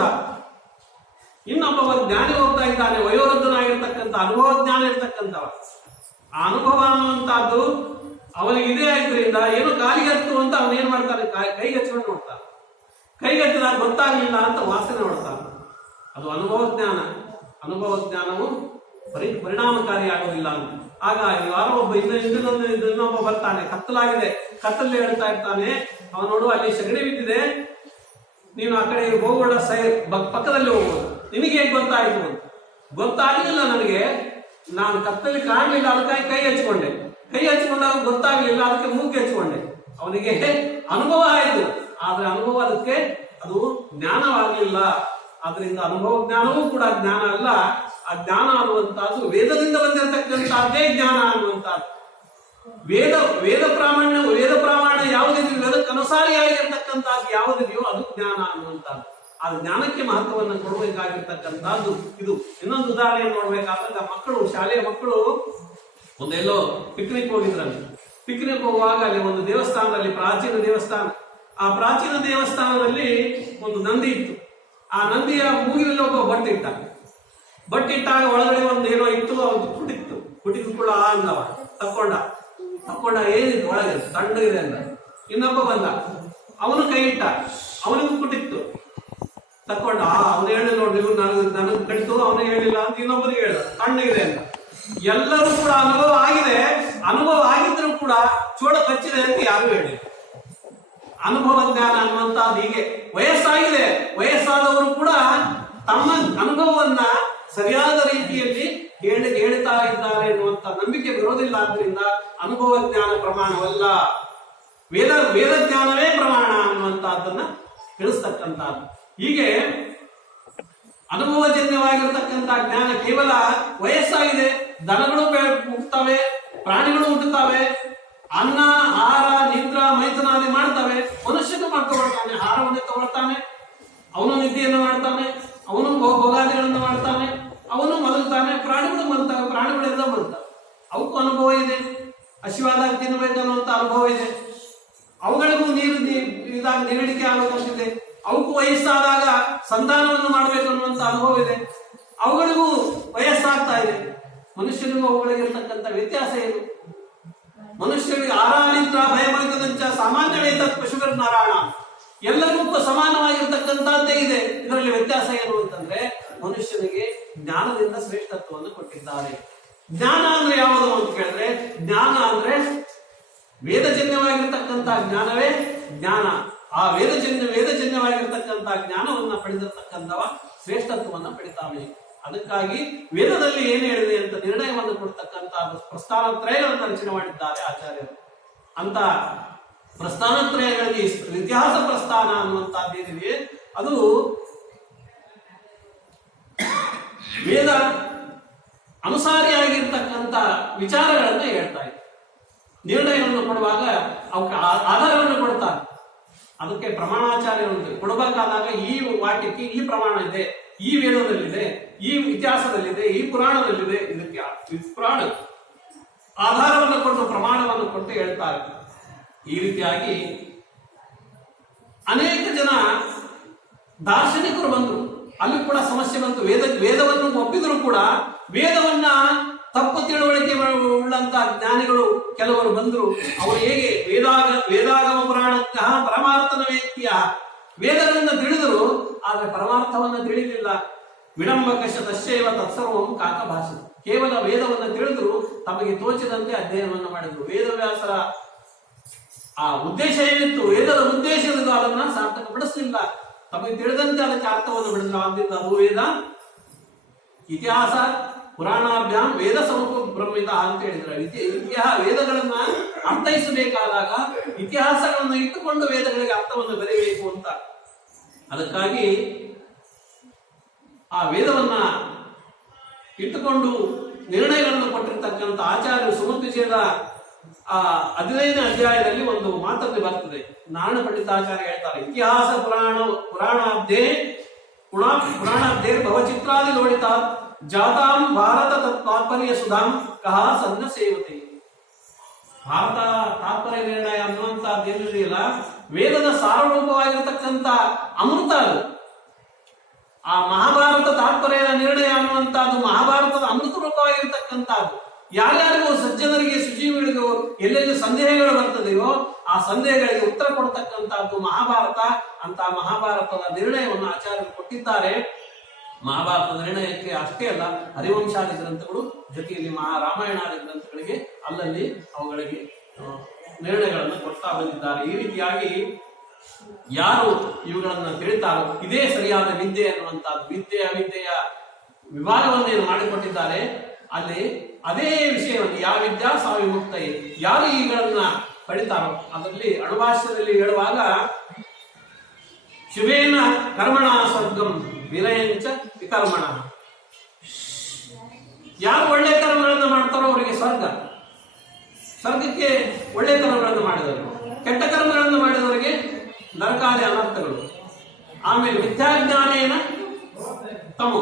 ಇನ್ನೊಬ್ಬ ಜ್ಞಾನಿ ಹೋಗ್ತಾ ಇದ್ದಾನೆ, ವಯೋವೃದ್ಧನಾಗಿರ್ತಕ್ಕಂಥ ಅನುಭವ ಜ್ಞಾನ ಇರ್ತಕ್ಕಂಥವ. ಆ ಅನುಭವ ಅನ್ನುವಂತಹದ್ದು ಅವನಿಗೆ ಇದೇ ಆದ್ರಿಂದ ಏನು ಕಾಲಿಗೆ ಹತ್ತು ಅಂತ ಅವನು ಏನ್ ಮಾಡ್ತಾನೆ, ಕೈಗೆ ಹಚ್ಕೊಂಡು ನೋಡ್ತಾನೆ. ಕೈಗೆ ಹತ್ತಿದಾಗ ಗೊತ್ತಾಗ್ಲಿಲ್ಲ ಅಂತ ವಾಸನೆ ನೋಡ್ತಾನೆ. ಅದು ಅನುಭವ ಜ್ಞಾನವು ಪರಿಣಾಮಕಾರಿ ಆಗೋದಿಲ್ಲ ಅಂತ. ಆಗ ಯಾರೋ ಒಬ್ಬ ಇನ್ನೊಬ್ಬ ಬರ್ತಾನೆ, ಕತ್ತಲಲ್ಲಿ ಹೇಳ್ತಾ ಇರ್ತಾನೆ. ಅವನು ನೋಡು ಅಲ್ಲಿ ಸಗಣಿ ಬಿದ್ದಿದೆ, ನೀನು ಆ ಕಡೆ ಹೋಗೋಣ, ಪಕ್ಕದಲ್ಲಿ ಹೋಗೋದು. ನಿನಗೆ ಹೇಗೆ ಗೊತ್ತಾಯ್ತು ಅಂತ. ಗೊತ್ತಾಗ್ಲಿಲ್ಲ ನನಗೆ, ನಾನು ಕತ್ತಲ್ಲಿ ಕಾಣಲಿಲ್ಲ, ಅದಕ್ಕಾಗಿ ಕೈ ಹಚ್ಕೊಂಡಾಗ ಗೊತ್ತಾಗ್ಲಿಲ್ಲ, ಅದಕ್ಕೆ ಮೂಗು ಹಚ್ಕೊಂಡೆ. ಅವನಿಗೆ ಅನುಭವ ಆಯ್ತು, ಆದ್ರೆ ಅನುಭವ ಅದಕ್ಕೆ ಅದು ಜ್ಞಾನವಾಗಲಿಲ್ಲ. ಆದ್ರಿಂದ ಅನುಭವ ಜ್ಞಾನವೂ ಕೂಡ ಜ್ಞಾನ ಅಲ್ಲ. ಆ ಜ್ಞಾನ ಅನ್ನುವಂತಹದ್ದು ವೇದದಿಂದ ಬಂದಿರತಕ್ಕಂಥದ್ದೇ ಜ್ಞಾನ ಅನ್ನುವಂಥದ್ದು. ವೇದ ಪ್ರಾಮಾಣ್ಯ ಯಾವುದಿದೆಯೋ, ವೇದಕ್ಕೆ ಅನುಸಾರಿಯಾಗಿರ್ತಕ್ಕಂಥದ್ದು ಯಾವುದಿದೆಯೋ ಅದು ಜ್ಞಾನ ಅನ್ನುವಂಥದ್ದು. ಆ ಜ್ಞಾನಕ್ಕೆ ಮಹತ್ವವನ್ನು ಕೊಡಬೇಕಾಗಿರ್ತಕ್ಕಂಥದ್ದು ಇದು. ಇನ್ನೊಂದು ಉದಾಹರಣೆ ನೋಡ್ಬೇಕಾದ್ರೆ ಶಾಲೆಯ ಮಕ್ಕಳು ಒಂದೆಲ್ಲೋ ಪಿಕ್ನಿಕ್ ಹೋಗಿದ್ರಲ್ಲಿ. ಪಿಕ್ನಿಕ್ ಹೋಗುವಾಗ ಅಲ್ಲಿ ಒಂದು ದೇವಸ್ಥಾನದಲ್ಲಿ, ಪ್ರಾಚೀನ ದೇವಸ್ಥಾನ, ಆ ಪ್ರಾಚೀನ ದೇವಸ್ಥಾನದಲ್ಲಿ ಒಂದು ನಂದಿ ಇತ್ತು. ಆ ನಂದಿಯ ಮೂಗಿನಲ್ಲಿ ಒಬ್ಬ ಬಟ್ಟಿಟ್ಟಾಗ ಒಳಗಡೆ ಒಂದು ಏನೋ ಇತ್ತು, ಅದು ಕುಟಿದು ಕೂಡ ಅಂದವ ತಕ್ಕೊಂಡ ಏನಿತ್ತು ಒಳಗೆ ತಣ್ಣಗಿದೆ ಅಂದ. ಇನ್ನೊಬ್ಬ ಬಂದ, ಅವನು ಕೈ ಇಟ್ಟ, ಅವನಿಗೂ ಕುಟಿತ್ತು, ತಕ್ಕೊಂಡ. ಅವನು ಹೇಳಿ ನೋಡಿ, ನನಗೆ ಕಡಿತು, ಅವನಿಗೆ ಹೇಳಿಲ್ಲ ಅಂತ ಇನ್ನೊಬ್ಬನಿಗೆ ಹೇಳ್ದ, ತಣ್ಣಗಿದೆ ಅಂತ. ಎಲ್ಲರೂ ಕೂಡ ಅನುಭವ ಆಗಿದ್ರು ಕೂಡ ಚೋಳ ಕಚ್ಚಿದೆ ಅಂತ ಯಾರು ಹೇಳಿಲ್ಲ. ಅನುಭವ ಜ್ಞಾನ ಅನ್ನುವಂತಹದ್ದು ಹೀಗೆ. ವಯಸ್ಸಾದವರು ಕೂಡ ತಮ್ಮ ಅನುಭವವನ್ನ ಸರಿಯಾದ ರೀತಿಯಲ್ಲಿ ಹೇಳ್ತಾ ಇದ್ದಾರೆ ಎನ್ನುವಂತ ನಂಬಿಕೆ ಬರೋದಿಲ್ಲ. ಆದ್ರಿಂದ ಅನುಭವ ಜ್ಞಾನ ಪ್ರಮಾಣವಲ್ಲ, ವೇದ ಜ್ಞಾನವೇ ಪ್ರಮಾಣ ಅನ್ನುವಂತಹದ್ದನ್ನ ತಿಳಿಸ್ತಕ್ಕಂಥದ್ದು. ಹೀಗೆ ಅನುಭವಜನ್ಯವಾಗಿರ್ತಕ್ಕಂಥ ಜ್ಞಾನ ಕೇವಲ ವಯಸ್ಸಾಗಿದೆ. ದನಗಳು ಹುಟ್ಟುತ್ತವೆ, ಪ್ರಾಣಿಗಳು ಹುಟ್ಟುತ್ತವೆ, ಅನ್ನ ಆಹಾರ ನಿದ್ರಾ ಮೈಥುನಾದಿ ಮಾಡ್ತವೆ. ಮನುಷ್ಯನು ಮಾಡ್ಕೊಳ್ತಾನೆ, ಆಹಾರವನ್ನು ತಗೊಳ್ತಾನೆ, ಅವನು ನಿದ್ದೆಯನ್ನು ಮಾಡ್ತಾನೆ, ಅವನು ಭೋಗಾದಿಗಳನ್ನು ಮಾಡ್ತಾನೆ, ಅವನು ಮಲಗ್ತಾನೆ. ಪ್ರಾಣಿಗಳೆಲ್ಲ ಮಲಗ್ತವೆ. ಅವಕ್ಕೂ ಅನುಭವ ಇದೆ. ಹಸಿವಾದಾಗ ತಿನ್ನಬೇಕನ್ನುವಂತ ಅನುಭವ ಇದೆ. ಅವುಗಳಿಗೂ ನೀರಿಡಿಕೆ ಆಗಬೇಕಂತಿದೆ. ಅವಕ್ಕೂ ವಯಸ್ಸಾದಾಗ ಸಂಧಾನವನ್ನು ಮಾಡಬೇಕು ಅನ್ನುವಂತ ಅನುಭವ ಇದೆ. ಅವುಗಳಿಗೂ ವಯಸ್ಸಾಗ್ತಾ ಇದೆ. ಮನುಷ್ಯನಿಗೂ ಅವುಗಳಿಗೆ ಇರ್ತಕ್ಕಂಥ ವ್ಯತ್ಯಾಸ ಏನು? ಮನುಷ್ಯನಿಗೆ ಆರಾನಿತ್ರ ಭಯಭಯದಂಚ ಸಾಮಾನ್ಯವೇತ ಪಶುಗಳ ನಾರಾಯಣ, ಎಲ್ಲರಿಗೂ ಸಮಾನವಾಗಿರ್ತಕ್ಕಂಥದ್ದೇ ಇದೆ. ಇದರಲ್ಲಿ ವ್ಯತ್ಯಾಸ ಏನು ಅಂತಂದ್ರೆ ಮನುಷ್ಯನಿಗೆ ಜ್ಞಾನದಿಂದ ಶ್ರೇಷ್ಠತ್ವವನ್ನು ಕೊಟ್ಟಿದ್ದಾರೆ. ಜ್ಞಾನ ಅಂದ್ರೆ ಯಾವುದು ಅಂತ ಕೇಳಿದ್ರೆ, ಜ್ಞಾನ ಅಂದ್ರೆ ವೇದಜನ್ಯವಾಗಿರ್ತಕ್ಕಂಥ ಜ್ಞಾನವೇ ಜ್ಞಾನ. ಆ ವೇದಜನ್ಯವಾಗಿರ್ತಕ್ಕಂಥ ಜ್ಞಾನವನ್ನ ಪಡೆದಿರ್ತಕ್ಕಂಥವ ಶ್ರೇಷ್ಠತ್ವವನ್ನು ಪಡಿತಾವೆ. ಅದಕ್ಕಾಗಿ ವೇದದಲ್ಲಿ ಏನು ಹೇಳಿದೆ ಅಂತ ನಿರ್ಣಯವನ್ನು ಕೊಡ್ತಕ್ಕಂಥ ಪ್ರಸ್ಥಾನತ್ರಯಗಳನ್ನು ರಚನೆ ಮಾಡಿದ್ದಾರೆ ಆಚಾರ್ಯರು. ಅಂತ ಪ್ರಸ್ಥಾನತ್ರಯಗಳಿಗೆ ಇತಿಹಾಸ ಪ್ರಸ್ಥಾನ ಅನ್ನುವಂತಹದ್ದೇನಿದೆ ಅದು ವೇದ ಅನುಸಾರಿಯಾಗಿರ್ತಕ್ಕಂಥ ವಿಚಾರಗಳನ್ನ ಹೇಳ್ತಾ ಇದೆ. ನಿರ್ಣಯವನ್ನು ಕೊಡುವಾಗ ಅವಕ್ಕೆ ಆಧಾರವನ್ನು ಕೊಡ್ತಾರೆ. ಅದಕ್ಕೆ ಪ್ರಮಾಣಾಚಾರ್ಯರು ಕೊಡಬೇಕಾದಾಗ ಈ ವಾಕ್ಯಕ್ಕೆ ಈ ಪ್ರಮಾಣ ಇದೆ, ಈ ವೇದದಲ್ಲಿದೆ, ಈ ಇತಿಹಾಸದಲ್ಲಿದೆ, ಈ ಪುರಾಣದಲ್ಲಿದೆ, ಇದಕ್ಕೆ ಪುರಾಣ ಆಧಾರವನ್ನು ಕೊಟ್ಟು ಪ್ರಮಾಣವನ್ನು ಕೊಟ್ಟು ಹೇಳ್ತಾರೆ. ಈ ರೀತಿಯಾಗಿ ಅನೇಕ ಜನ ದಾರ್ಶನಿಕರು ಬಂದರು, ಅಲ್ಲಿ ಕೂಡ ಸಮಸ್ಯೆ ಬಂತು. ವೇದವನ್ನು ಒಪ್ಪಿದ್ರು ಕೂಡ ವೇದವನ್ನ ತಪ್ಪು ತಿಳುವಳಿಕೆ ಉಳ್ಳಂತ ಜ್ಞಾನಿಗಳು ಕೆಲವರು ಬಂದರು. ಅವರು ಹೇಗೆ ವೇದಾಗಮ ಪುರಾಣಕ್ಕ ಪರಮಾರ್ಥನ ವ್ಯಕ್ತಿಯ ವೇದಗಳನ್ನ ತಿಳಿದರು, ಆದ್ರೆ ಪರಮಾರ್ಥವನ್ನ ತಿಳಿಲಿಲ್ಲ. ವಿಡಂಬಕಶ ತಶ್ಚೈವ ತತ್ಸರ್ವಂ ಕಾಕ ಭಾಷೆ. ಕೇವಲ ವೇದವನ್ನು ತಿಳಿದ್ರು, ತಮಗೆ ತೋಚಿದಂತೆ ಅಧ್ಯಯನವನ್ನು ಮಾಡಿದ್ರು. ವೇದವ್ಯಾಸರ ಆ ಉದ್ದೇಶ ಏನಿತ್ತು, ವೇದದ ಉದ್ದೇಶದ ಅದನ್ನ ಸಾರ್ಥಕಪಡಿಸಲಿಲ್ಲ. ತಮಗೆ ತಿಳಿದಂತೆ ಅದಕ್ಕೆ ಅರ್ಥವನ್ನು ಬಿಡಿದ್ರು. ಆದ್ದರಿಂದ ಅದು ವೇದ ಇತಿಹಾಸ ಪುರಾಣಾಭ್ಯಾಮ್ ವೇದ ಸಮೂಪ ಬ್ರಹ್ಮಿತ ಅಂತ ಹೇಳಿದ್ರು. ವೇದಗಳನ್ನ ಅರ್ಥೈಸಬೇಕಾದಾಗ ಇತಿಹಾಸಗಳನ್ನು ಇಟ್ಟುಕೊಂಡು ವೇದಗಳಿಗೆ ಅರ್ಥವನ್ನು ಬರೆಯಬೇಕು ಅಂತ. ಅದಕ್ಕಾಗಿ ಆ ವೇದವನ್ನ ಇಟ್ಟುಕೊಂಡು ನಿರ್ಣಯಗಳನ್ನು ಕೊಟ್ಟಿರ್ತಕ್ಕಂಥ ಆಚಾರ್ಯರು ಸುಮಧ್ವಿಜಯದ ಆ 15ನೇ ಅಧ್ಯಾಯದಲ್ಲಿ ಒಂದು ಮಾತಲ್ಲಿ ಬರ್ತದೆ. ನಾರಾಯಣ ಪಂಡಿತಾಚಾರ್ಯ ಹೇಳ್ತಾರೆ, ಇತಿಹಾಸ ಪುರಾಣಾಬ್ಧೇ ಭವಚಿತ್ರಾದಿ ನೋಡಿತ ಜಾತಾಂ ಭಾರತ ತಾತ್ಪರ್ಯ ಸುಧಾಂ ಕಹ ಸನ್ನ ಸೇವತೆ. ಭಾರತ ತಾತ್ಪರ್ಯ ನಿರ್ಣಯ ಅನ್ನುವಂತಹದ್ದೇನಿದೆಯಲ್ಲ, ವೇದದ ಸಾರರೂಪವಾಗಿರತಕ್ಕಂಥ ಅಮೃತ ಅದು. ಆ ಮಹಾಭಾರತ ತಾತ್ಪರ್ಯ ನಿರ್ಣಯ ಅನ್ನುವಂತಹದ್ದು ಮಹಾಭಾರತದ ಅಮೃತ ರೂಪವಾಗಿರ್ತಕ್ಕಂಥದ್ದು. ಯಾರ್ಯಾರಿಗೂ ಸಜ್ಜನರಿಗೆ ಸುಜೀವಿಗಳಿಗೂ ಎಲ್ಲೆಲ್ಲಿ ಸಂದೇಹಗಳು ಬರ್ತದೆಯೋ ಆ ಸಂದೇಹಗಳಿಗೆ ಉತ್ತರ ಕೊಡ್ತಕ್ಕಂಥದ್ದು ಮಹಾಭಾರತ. ಅಂತ ಮಹಾಭಾರತದ ನಿರ್ಣಯವನ್ನು ಆಚಾರ್ಯರು ಕೊಟ್ಟಿದ್ದಾರೆ. ಮಹಾಭಾರತದ ನಿರ್ಣಯಕ್ಕೆ ಅಷ್ಟೇ ಅಲ್ಲ, ಹರಿವಂಶಾದಿ ಗ್ರಂಥಗಳು ಜೊತೆಯಲ್ಲಿ ರಾಮಾಯಣಾದಿ ಗ್ರಂಥಗಳಿಗೆ ಅಲ್ಲಲ್ಲಿ ಅವುಗಳಿಗೆ ನಿರ್ಣಯಗಳನ್ನು ಕೊಡ್ತಾ ಬಂದಿದ್ದಾರೆ. ಈ ರೀತಿಯಾಗಿ ಯಾರು ಇವುಗಳನ್ನ ತಿಳಿತಾರೋ ಇದೇ ಸರಿಯಾದ ವಿದ್ಯೆ ಅನ್ನುವಂಥದ್ದು. ವಿದ್ಯೆ ಅವಿದ್ಯೆಯ ವಿಭಾಗವನ್ನು ಮಾಡಿಕೊಟ್ಟಿದ್ದಾರೆ. ಅಲ್ಲಿ ಅದೇ ವಿಷಯವನ್ನು ಯಾವ ವಿದ್ಯಾ ಸಾವಿಮುಕ್ತ, ಯಾರು ಈಗಳನ್ನ ಪಡಿತಾರೋ ಅದರಲ್ಲಿ ಅಣುಭಾಷ್ಯದಲ್ಲಿ ಹೇಳುವಾಗ ಶಿವೇನ ಕರ್ಮಣ ಸ್ವರ್ಗಂ ವಿರಯಂಚ ವಿಕರ್ಮಣ. ಯಾರು ಒಳ್ಳೆ ಕರ್ಮಗಳನ್ನು ಮಾಡ್ತಾರೋ ಅವರಿಗೆ ಸ್ವರ್ಗಕ್ಕೆ ಒಳ್ಳೆ ಕರ್ಮಗಳನ್ನು ಮಾಡಿದವರು, ಕೆಟ್ಟ ಕರ್ಮಗಳನ್ನು ಮಾಡಿದವರಿಗೆ ನರಕಾದಿ ಅನರ್ಥಗಳು. ಆಮೇಲೆ ಮಿಥ್ಯಾಜ್ಞಾನೇನ ತಮೋ,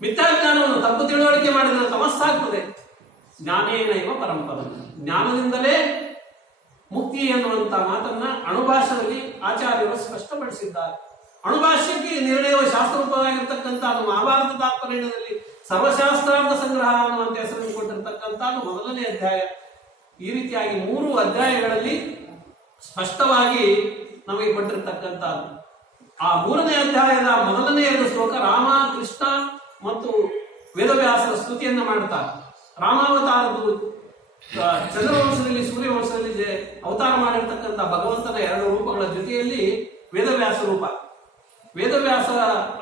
ಮಿಥ್ಯಾಜ್ಞಾನವನ್ನು ತಪ್ಪು ತಿಳುವಳಿಕೆ ಮಾಡಿದರೆ ತಮಸ್ಸಾಗ್ತದೆ. ಜ್ಞಾನೇನ ಇವ ಪರಂಪರ, ಜ್ಞಾನದಿಂದಲೇ ಮುಕ್ತಿ ಎನ್ನುವಂತ ಮಾತನ್ನ ಅಣುಭಾಷ್ಯದಲ್ಲಿ ಆಚಾರ್ಯರು ಸ್ಪಷ್ಟಪಡಿಸಿದ್ದಾರೆ. ಅಣುಭಾಷ್ಯಕ್ಕೆ ನಿರ್ಣಯವ ಶಾಸ್ತ್ರರೂಪವಾಗಿರ್ತಕ್ಕಂಥ ಮಹಾಭಾರತ ತಾತ್ಪರ್ಯದಲ್ಲಿ ಸರ್ವಶಾಸ್ತ್ರಾರ್ಥ ಸಂಗ್ರಹ ಅನ್ನುವಂತ ಹೆಸರನ್ನು ಕೊಟ್ಟಿರ್ತಕ್ಕಂಥ 1ನೇ ಅಧ್ಯಾಯ. ಈ ರೀತಿಯಾಗಿ 3 ಅಧ್ಯಾಯಗಳಲ್ಲಿ ಸ್ಪಷ್ಟವಾಗಿ ನಮಗೆ ಕೊಟ್ಟಿರ್ತಕ್ಕಂಥದ್ದು. ಆ 3ನೇ ಅಧ್ಯಾಯದ 1ನೇ 2 ಶ್ಲೋಕ ರಾಮ, ಕೃಷ್ಣ ಮತ್ತು ವೇದವ್ಯಾಸರ ಸ್ತುತಿಯನ್ನ ಮಾಡ್ತಾರೆ. ರಾಮಾವತಾರದ್ದು ಚಂದ್ರವಂಶದಲ್ಲಿ ಸೂರ್ಯವಂಶದಲ್ಲಿ ಅವತಾರ ಮಾಡಿರ್ತಕ್ಕಂಥ ಭಗವಂತನ 2 ರೂಪಗಳ ಜೊತೆಯಲ್ಲಿ ವೇದವ್ಯಾಸ ರೂಪ. ವೇದವ್ಯಾಸ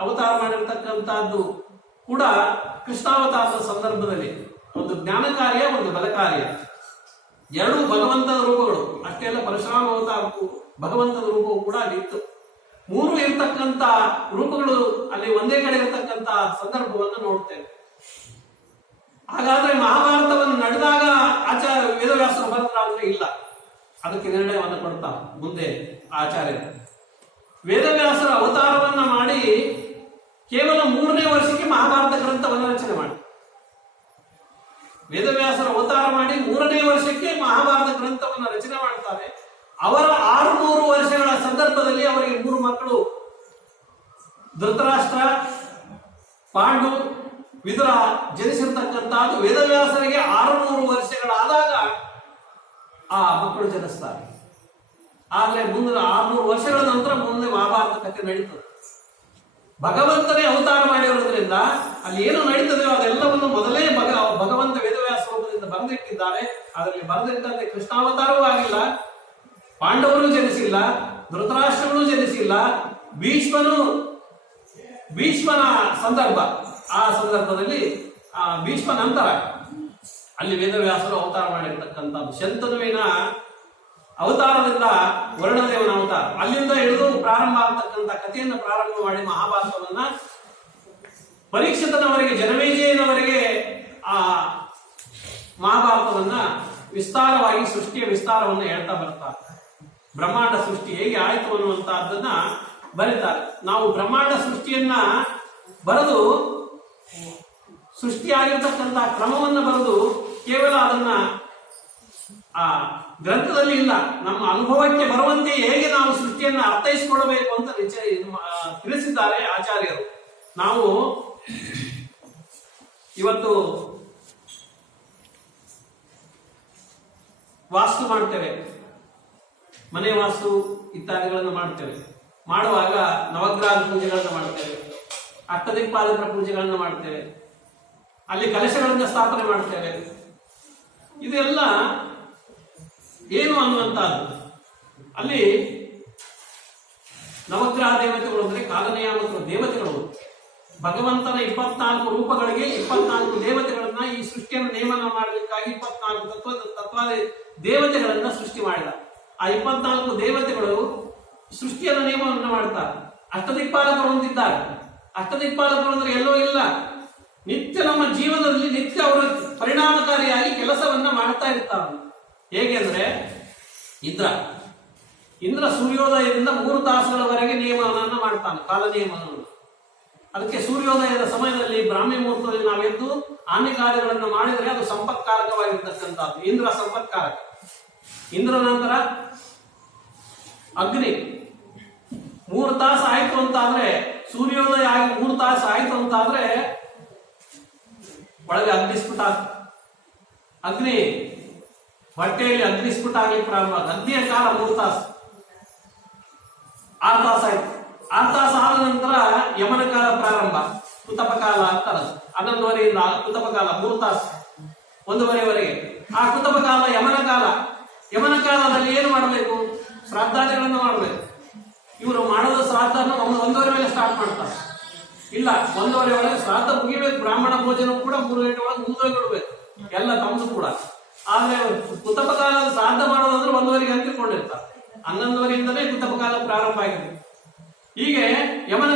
ಅವತಾರ ಮಾಡಿರ್ತಕ್ಕಂಥದ್ದು ಕೂಡ ಕೃಷ್ಣಾವತಾರದ ಸಂದರ್ಭದಲ್ಲಿ ಒಂದು ಜ್ಞಾನ ಕಾರ್ಯ, ಒಂದು ಬಲ ಕಾರ್ಯ, 2 ಭಗವಂತನ ರೂಪಗಳು. ಅಷ್ಟೇ ಅಲ್ಲ, ಪರಶುರಾಮ ಅವತಾರಕ್ಕೂ ಭಗವಂತನ ರೂಪವು ಕೂಡ ಅಲ್ಲಿ ಇತ್ತು. 3 ಇರ್ತಕ್ಕಂಥ ರೂಪಗಳು ಅಲ್ಲಿ ಒಂದೇ ಕಡೆ ಇರತಕ್ಕಂಥ ಸಂದರ್ಭವನ್ನು ನೋಡ್ತೇವೆ. ಹಾಗಾದ್ರೆ ಮಹಾಭಾರತವನ್ನು ನಡೆದಾಗ ವೇದವ್ಯಾಸರು ಬರೆದ್ರ ಅಂದ್ರೆ ಇಲ್ಲ. ಅದಕ್ಕೆ ನಿರ್ಣಯವನ್ನು ಕೊಡ್ತಾ ಮುಂದೆ ಆಚಾರ್ಯರು ವೇದವ್ಯಾಸರ ಅವತಾರವನ್ನ ಮಾಡಿ ಕೇವಲ 3ನೇ ವರ್ಷಕ್ಕೆ ಮಹಾಭಾರತ ಗ್ರಂಥವನ್ನು ರಚನೆ ಮಾಡಿ, ವೇದವ್ಯಾಸರ ಅವತಾರ ಮಾಡಿ 3ನೇ ವರ್ಷಕ್ಕೆ ಮಹಾಭಾರತ ಗ್ರಂಥವನ್ನು ರಚನೆ ಮಾಡ್ತಾರೆ. ಅವರ 600 ವರ್ಷಗಳ ಸಂದರ್ಭದಲ್ಲಿ ಅವರಿಗೆ 3 ಮಕ್ಕಳು ಧೃತರಾಷ್ಟ್ರ, ಪಾಂಡು, ವಿದುರ ಜನಿಸಿರ್ತಕ್ಕಂಥದ್ದು. ವೇದವ್ಯಾಸರಿಗೆ 600 ವರ್ಷಗಳಾದಾಗ ಆ ಮಕ್ಕಳು ಜನಿಸ್ತಾರೆ. ಆದ್ರೆ ಮುಂದಿನ 600 ವರ್ಷಗಳ ನಂತರ ಮುಂದೆ ಮಹಾಭಾರತ ಕಥೆ ನಡೀತದೆ. ಭಗವಂತನೇ ಅವತಾರ ಮಾಡಿರೋದ್ರಿಂದ ಅಲ್ಲಿ ಏನು ನಡೀತದೆಯೋ ಅದೆಲ್ಲವನ್ನು ಮೊದಲೇ ಭಗವಂತ ವೇದವ್ಯಾಸ ರೂಪದಿಂದ ಬರೆದಿಟ್ಟಿದ್ದಾರೆ. ಅದರಲ್ಲಿ ಬರೆದಿಟ್ಟಂತೆ ಕೃಷ್ಣಾವತಾರವೂ ಆಗಿಲ್ಲ, ಪಾಂಡವರು ಜನಿಸಿಲ್ಲ, ಧೃತರಾಷ್ಟ್ರಗಳು ಜನಿಸಿಲ್ಲ, ಭೀಷ್ಮನ ಸಂದರ್ಭ, ಆ ಸಂದರ್ಭದಲ್ಲಿ ಭೀಷ್ಮ ನಂತರ ಅಲ್ಲಿ ವೇದವ್ಯಾಸರು ಅವತಾರ ಮಾಡಿರ್ತಕ್ಕಂಥದ್ದು. ಶಂತನುವಿನ ಅವತಾರದಿಂದ ವರುಣದೇವನ ಅವತಾರ, ಅಲ್ಲಿಂದ ಹಿಡಿದು ಪ್ರಾರಂಭ ಆಗ್ತಕ್ಕಂಥ ಕಥೆಯನ್ನು ಪ್ರಾರಂಭ ಮಾಡಿ ಮಹಾಭಾರತವನ್ನ ಪರೀಕ್ಷಿತನವರೆಗೆ, ಜನಮೇಜಯನವರೆಗೆ ಆ ಮಹಾಭಾರತವನ್ನ ವಿಸ್ತಾರವಾಗಿ ಸೃಷ್ಟಿಯ ವಿಸ್ತಾರವನ್ನು ಹೇಳ್ತಾ ಬರ್ತಾರೆ. ಬ್ರಹ್ಮಾಂಡ ಸೃಷ್ಟಿ ಹೇಗೆ ಆಯ್ತು ಅನ್ನುವಂತಹದ್ದನ್ನ ಬರೀತಾರೆ. ನಾವು ಬ್ರಹ್ಮಾಂಡ ಸೃಷ್ಟಿಯನ್ನ ಬರೆದು ಸೃಷ್ಟಿಯಾಗಿರ್ತಕ್ಕಂತಹ ಕ್ರಮವನ್ನು ಬರೆದು ಕೇವಲ ಅದನ್ನ ಆ ಗ್ರಂಥದಲ್ಲಿ ಇಲ್ಲ, ನಮ್ಮ ಅನುಭವಕ್ಕೆ ಬರುವಂತೆ ಹೇಗೆ ನಾವು ಸೃಷ್ಟಿಯನ್ನ ಅರ್ಥೈಸಿಕೊಳ್ಳಬೇಕು ಅಂತ ತಿಳಿಸಿದ್ದಾರೆ ಆಚಾರ್ಯರು. ನಾವು ಇವತ್ತು ವಾಸ್ತು ಮಾಡ್ತೇವೆ, ಮನೆ ವಾಸ್ತು ಇತ್ಯಾದಿಗಳನ್ನು ಮಾಡ್ತೇವೆ. ಮಾಡುವಾಗ ನವಗ್ರಹ ಪೂಜೆಗಳನ್ನು ಮಾಡ್ತೇವೆ, ಅಷ್ಟದಿಕ್ಪಾಲಕರ ಪೂಜೆಗಳನ್ನು ಮಾಡ್ತೇವೆ, ಅಲ್ಲಿ ಕಲಶಗಳನ್ನು ಸ್ಥಾಪನೆ ಮಾಡ್ತೇವೆ. ಇದೆಲ್ಲ ಏನು ಅನ್ನುವಂತಹದ್ದು. ಅಲ್ಲಿ ನವಗ್ರಹ ದೇವತೆಗಳು ಅಂದ್ರೆ ಕಾಲನಿಯಾಮಕರು ದೇವತೆಗಳು. ಭಗವಂತನ 24 ರೂಪಗಳಿಗೆ 24 ದೇವತೆಗಳನ್ನ ಈ ಸೃಷ್ಟಿಯನ್ನು ನೇಮನ ಮಾಡಲಿಕ್ಕಾಗಿ 24 ತತ್ವಾದಿ ದೇವತೆಗಳನ್ನ ಸೃಷ್ಟಿ ಮಾಡಿದ. ಆ 24 ದೇವತೆಗಳು ಸೃಷ್ಟಿಯನ್ನು ನೇಮವನ್ನು ಮಾಡ್ತಾರೆ. ಅಷ್ಟದಿಕ್ಪಾಲಕರು ಹೊಂದಿದ್ದಾರೆ. ಅಷ್ಟದಿಕ್ಪಾಲಕರು ಅಂದ್ರೆ ಎಲ್ಲೋ ಇಲ್ಲ, ನಿತ್ಯ ನಮ್ಮ ಜೀವನದಲ್ಲಿ ನಿತ್ಯ ಅವರು ಪರಿಣಾಮಕಾರಿಯಾಗಿ ಕೆಲಸವನ್ನ ಮಾಡ್ತಾ ಇರ್ತಾರೆ. ಹೇಗೆ ಅಂದ್ರೆ ಇಂದ್ರ ಸೂರ್ಯೋದಯದಿಂದ 3 ತಾಸುಗಳವರೆಗೆ ನಿಯಮನನ್ನ ಮಾಡ್ತಾನೆ, ಕಾಲ ನಿಯಮನವನ್ನು. ಅದಕ್ಕೆ ಸೂರ್ಯೋದಯದ ಸಮಯದಲ್ಲಿ ಬ್ರಾಹ್ಮಿ ಮುಹೂರ್ತದಲ್ಲಿ ನಾವೆದ್ದು ಆನ್ಯ ಕಾರ್ಯಗಳನ್ನು ಮಾಡಿದರೆ ಅದು ಸಂಪತ್ಕಾರಕವಾಗಿರ್ತಕ್ಕಂಥದ್ದು. ಇಂದ್ರ ಸಂಪತ್ಕಾರಕ. ಇಂದ್ರ ನಂತರ ಅಗ್ನಿ. 3 ತಾಸು ಆಯ್ತು ಅಂತ ಆದ್ರೆ, ಸೂರ್ಯೋದಯ ಆಗಿ 3 ತಾಸು ಆಯ್ತು ಅಂತ ಆದ್ರೆ ಒಳಗೆ ಅಗ್ನಿಸ್ಫುಟ, ಅಗ್ನಿ ಹೊಟ್ಟೆಯಲ್ಲಿ ಅಗ್ನಿಸ್ಫುಟ ಆಗ್ಲಿಕ್ಕೆ ಪ್ರಾರಂಭ. ಅಗ್ನಿಯ ಕಾಲ 3 ತಾಸು, 6 ತಾಸು ಆಯ್ತು. 6 ತಾಸು ಆದ ನಂತರ ಯಮನ ಕಾಲ ಪ್ರಾರಂಭ, ಕುತಪ ಕಾಲ ಅಂತಾರೆ. 11:30ಯಿಂದ ಕುತಪ ಕಾಲ 3 ತಾಸು, 1:30ವರೆಗೆ. ಆ ಕುತಪ ಕಾಲ ಯಮನ ಕಾಲ. ಯಮನ ಕಾಲದಲ್ಲಿ ಏನು ಮಾಡಬೇಕು? ಶ್ರಾದ್ದಾದಿಗಳನ್ನು ಮಾಡಬೇಕು. ಇವರು ಮಾಡೋದ ಶ್ರಾದ್ದನ್ನು 1:30 ಮೇಲೆ ಸ್ಟಾರ್ಟ್ ಮಾಡ್ತಾರೆ. ಇಲ್ಲ, 1:30 ಒಳಗೆ ಶ್ರಾದ್ದ ಮುಗಿಬೇಕು. ಬ್ರಾಹ್ಮಣ ಭೋಜನ ಕೂಡ 3 ಗಂಟೆ ಒಳಗೆ ಮುಗಿದೋಗ್ಬಿಡ್ಬೇಕು, ಎಲ್ಲ ತಮ್ಮದು ಕೂಡ. ಆದ್ರೆ ಕುತಪ ಕಾಲದ ಶ್ರಾದ್ದ ಮಾಡೋದಂದ್ರೆ 1:30ಗೆ ಅಂತಿಕೊಂಡಿರ್ತಾರೆ. 11:30ಇಂದಲೇ ಕುತಪ ಕಾಲ ಪ್ರಾರಂಭ ಆಗಿದೆ. ಹೀಗೆ ಯಮನ